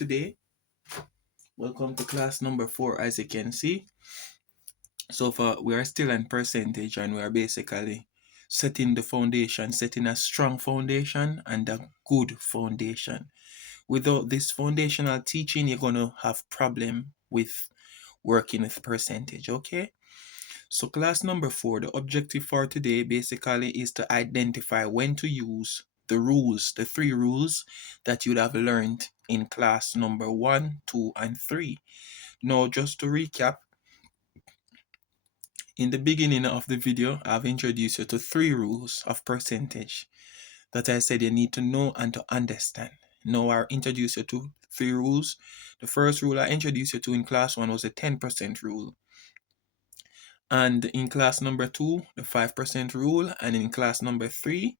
today. Welcome to class number 4, as you can see. So far, we are still in percentage and we are basically setting the foundation, setting a strong foundation and a good foundation. Without this foundational teaching, you're going to have problem with working with percentage, okay? So class number 4, the objective for today basically is to identify when to use the rules, the 3 rules that you'd have learned in class number 1, 2, and 3. Now, just to recap, in the beginning of the video, I've introduced you to 3 rules of percentage that I said you need to know and to understand. Now, I'll introduce you to 3 rules. The first rule I introduced you to in class 1 was the 10% rule. And in class number 2, the 5% rule. And in class number 3,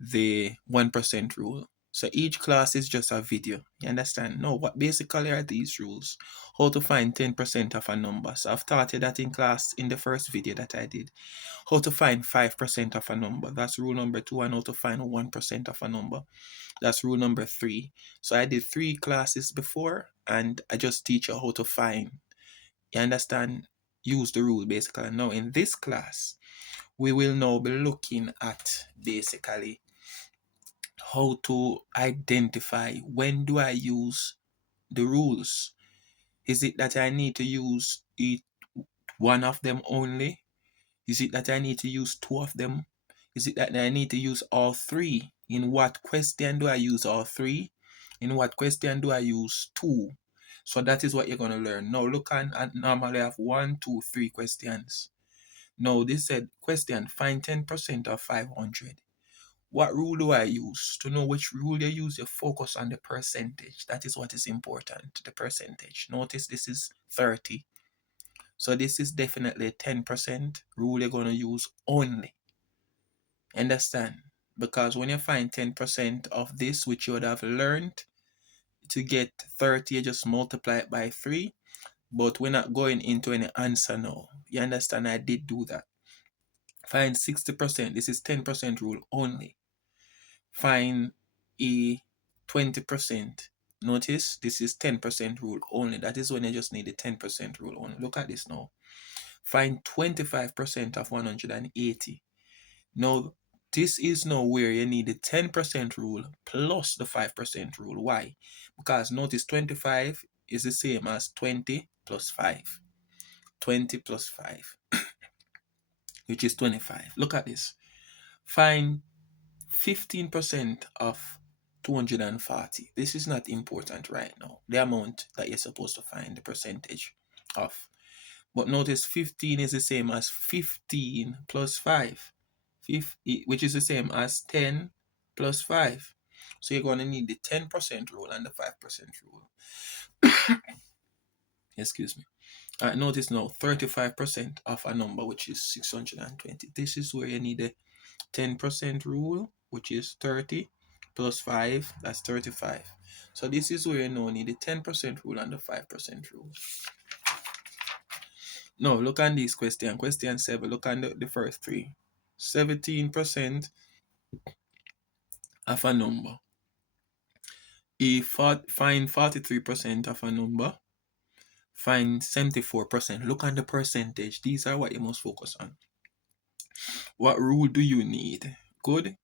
the 1% rule. So each class is just a video. You understand? Now, what basically are these rules? How to find 10% of a number. So I've taught you that in class in the first video that I did. How to find 5% of a number. That's rule number 2. And how to find 1% of a number. That's rule number 3. So I did 3 classes before and I just teach you how to find. You understand? Use the rule basically. Now in this class, we will now be looking at basically how to identify when do I use the rules. Is it that I need to use one of them only? Is it that I need to use 2 of them? Is it that I need to use all 3? In what question do I use all 3? In what question do I use 2? So that is what you're going to learn. Now look, and normally I have 1, 2, 3 questions. Now this said question, find 10% of 500. What rule do I use? To know which rule you use, you focus on the percentage. That is what is important, the percentage. Notice this is 30. So this is definitely 10% rule you're going to use only. Understand? Because when you find 10% of this, which you would have learned, to get 30, you just multiply it by 3. But we're not going into any answer now. You understand? I did do that. Find 60%. This is 10% rule only. Find a 20%. Notice this is 10% rule only. That is when you just need the 10% rule only. Look at this now. Find 25% of 180. Now, this is now where you need the 10% rule plus the 5% rule. Why? Because notice 25 is the same as 20 plus 5. 20 plus 5, which is 25. Look at this. Find 15% of 240. This is not important right now. The amount that you're supposed to find, the percentage of. But notice 15 is the same as 15 plus 5. 50, which is the same as 10 plus 5. So you're going to need the 10% rule and the 5% rule. Excuse me. All right, notice now 35% of a number, which is 620. This is where you need the 10% rule, which is 30 plus 5, that's 35. So this is where you now need the 10% rule and the 5% rule. Now look at this question. Question 7. Look at the first 3. 17% of a number. Find 43% of a number. Find 74%. Look at the percentage. These are what you must focus on. What rule do you need? Good.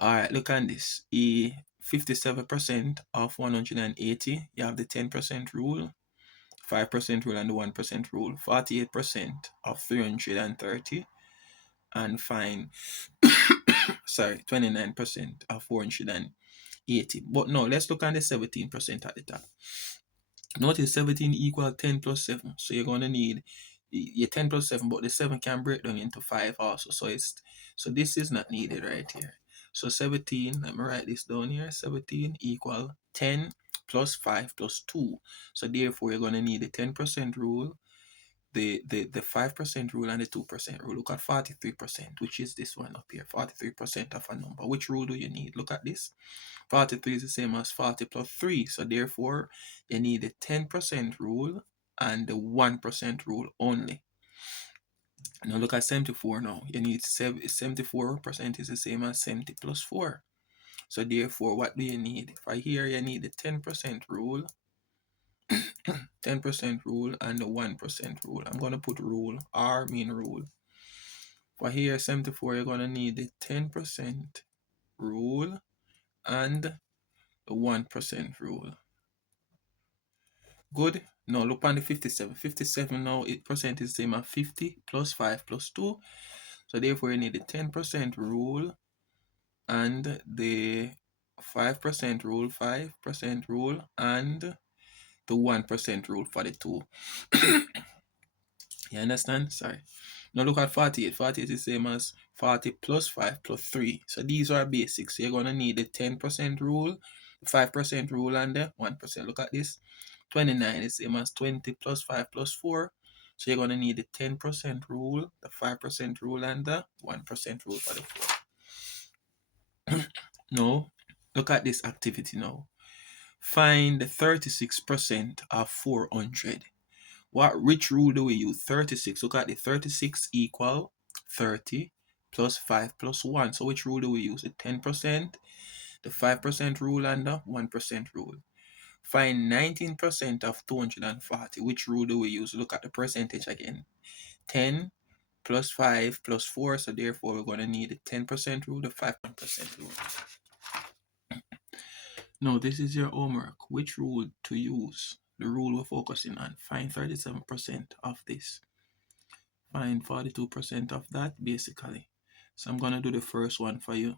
Alright, look at this. 57% of 180. You have the 10% rule, 5% rule, and the 1% rule. 48% of 330. And find 29% of 480. But no, let's look at the 17% at the top. Notice 17 equal 10 plus 7. So you're going to need your 10 plus 7, but the 7 can break down into 5 also. So this is not needed right here. So 17, let me write this down here. 17 equal 10 plus 5 plus 2. So therefore, you're going to need the 10% rule, the 5% rule, and the 2% rule. Look at 43%, which is this one up here. 43% of a number. Which rule do you need? Look at this. 43 is the same as 40 plus 3. So therefore, you need the 10% rule and the 1% rule only. Now look at 74 now. You need 74% is the same as 70 plus 4. So therefore, what do you need? For here, you need the 10% rule, 10% rule, and the 1% rule. I'm going to put rule, R mean rule. For here, 74, you're going to need the 10% rule and the 1% rule. Good. Now look on the 57. 57 now, percent is the same as 50 plus 5 plus 2. So therefore, you need the 10% rule and the 5% rule, 5% rule, and the 1% rule for the 2. You understand? Sorry. Now look at 48. 48 is the same as 40 plus 5 plus 3. So these are basics. So you're going to need the 10% rule, 5% rule, and the 1%. Look at this. 29 is the same as 20 plus 5 plus 4. So you're going to need the 10% rule, the 5% rule, and the 1% rule for the 4. Now, look at this activity now. Find the 36% of 400. Which rule do we use? 36. Look at the 36 equal 30 plus 5 plus 1. So which rule do we use? The 10%, the 5% rule, and the 1% rule. Find 19% of 240. Which rule do we use? Look at the percentage again. 10 plus 5 plus 4. So therefore, we're going to need the 10% rule, the 5% rule. Now, this is your homework. Which rule to use? The rule we're focusing on. Find 37% of this. Find 42% of that, basically. So I'm going to do the first one for you.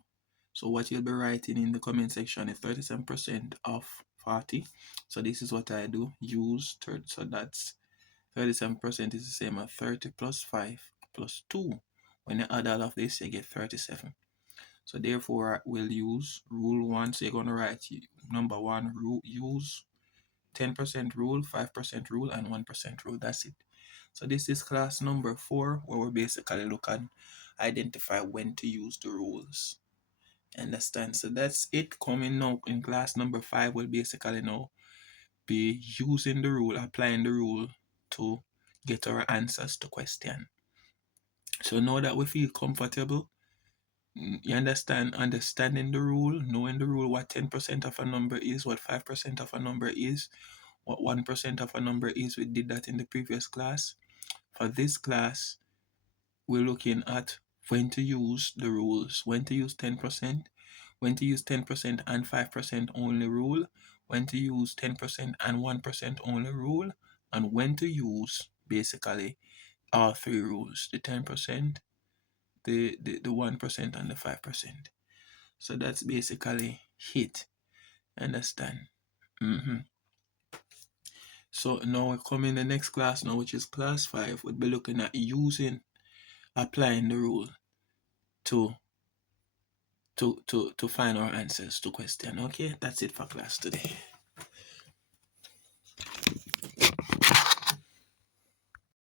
So what you'll be writing in the comment section is 37% of 40. So this is what I do. Use 30. So that's 37% is the same as 30 plus 5 plus 2. When you add all of this, you get 37. So therefore, we'll use rule 1. So you're going to write number 1, use 10% rule, 5% rule, and 1% rule. That's it. So this is class number 4, where we basically look at identify when to use the rules. Understand? So that's it. Coming now in class number 5, we'll basically now be using the rule, applying the rule to get our answers to question. So now that we feel comfortable, you understanding the rule, knowing the rule, what 10% of a number is, what 5% of a number is, what 1% of a number is. We did that in the previous class. For this class, we're looking at when to use the rules, when to use 10%, when to use 10% and 5% only rule, when to use 10% and 1% only rule, and when to use basically all 3 rules, the 10%, the 1% and the 5%. So that's basically it. Understand? So now we come in the next class now, which is class 5. We'll be looking at applying the rule to find our answers to question. Okay, that's it for class today.